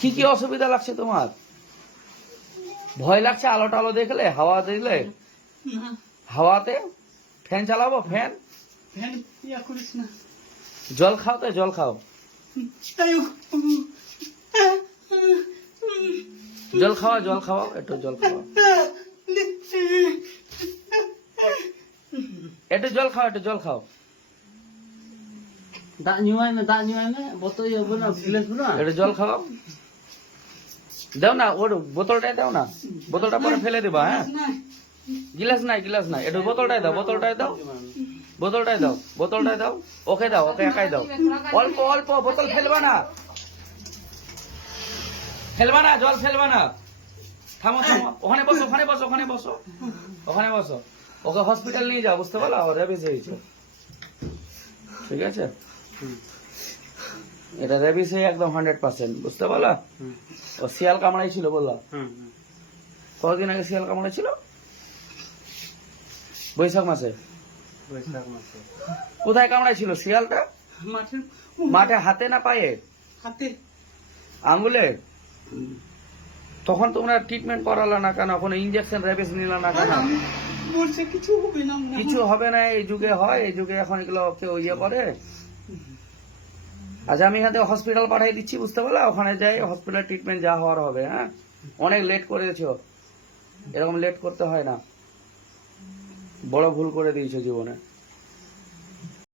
কি কি অসুবিধা লাগছে তোমার? ভয় লাগছে আলো টালো দেখলে হাওয়া দিলে? হাওয়াতে? ফ্যান চালাবো? ফ্যান? জল খাও তো জল খাও। জল খাওয়া জল খাওয়াও একটু জল খাওয়া। একটু জল খাও একটু জল খাও। একটু জল খাওয়াও? দাও না ওর বোতলটাই দাও না। বোতলটা পরে ফেলে দিবা হ্যাঁ? গিলাস নাই। গিলাস নাই একটু বোতলটাই দাও বোতলটাই দাও। বোতলটাই দাও বোতলটাই দাও। ওকে দাও ওকে একাই দাও। অল্প অল্প বোতল ফেলবা না। ফেলবা না জল ফেলবা না। থামো থামো। ওখানে বসো ওখানে বসো ওখানে বসো। ওখানে বসো। ওকে হসপিটাল নিয়ে যাও বুঝতে পারল? রেবিস হয়েছে। ঠিক আছে? এটা রেবিস হয়ে একদম হান্ড্রেড পার্সেন্ট বুঝতে পারলা? ও শিয়াল কামড়াই ছিল বললা? কতদিন আগে শিয়াল কামড়াই ছিল? বৈশাখ মাসে। বৈশাখ মাসে। কোথায় কামড়াই ছিল শিয়ালটা? মাঠে। হাতে না পায়ে? হাতে। আঙ্গুলে? তখন তোমরা ট্রিটমেন্ট করালা না কেন? কোনো ইঞ্জেকশন রেবিস নিলা না কেন? কিছু হবে না কিছু হবে না এই যুগে হয় এই যুগে এখন এগুলো কেউ ইয়ে করে। আচ্ছা আমি এখান থেকে হসপিটাল পাঠিয়ে দিচ্ছি, বুঝতে পারলে? ওখানে যাই হসপিটাল ট্রিটমেন্ট যা হওয়ার হবে হ্যাঁ? অনেক লেট করেছ। এরকম লেট করতে হয় না। বড় ভুল করে দিয়েছ জীবনে।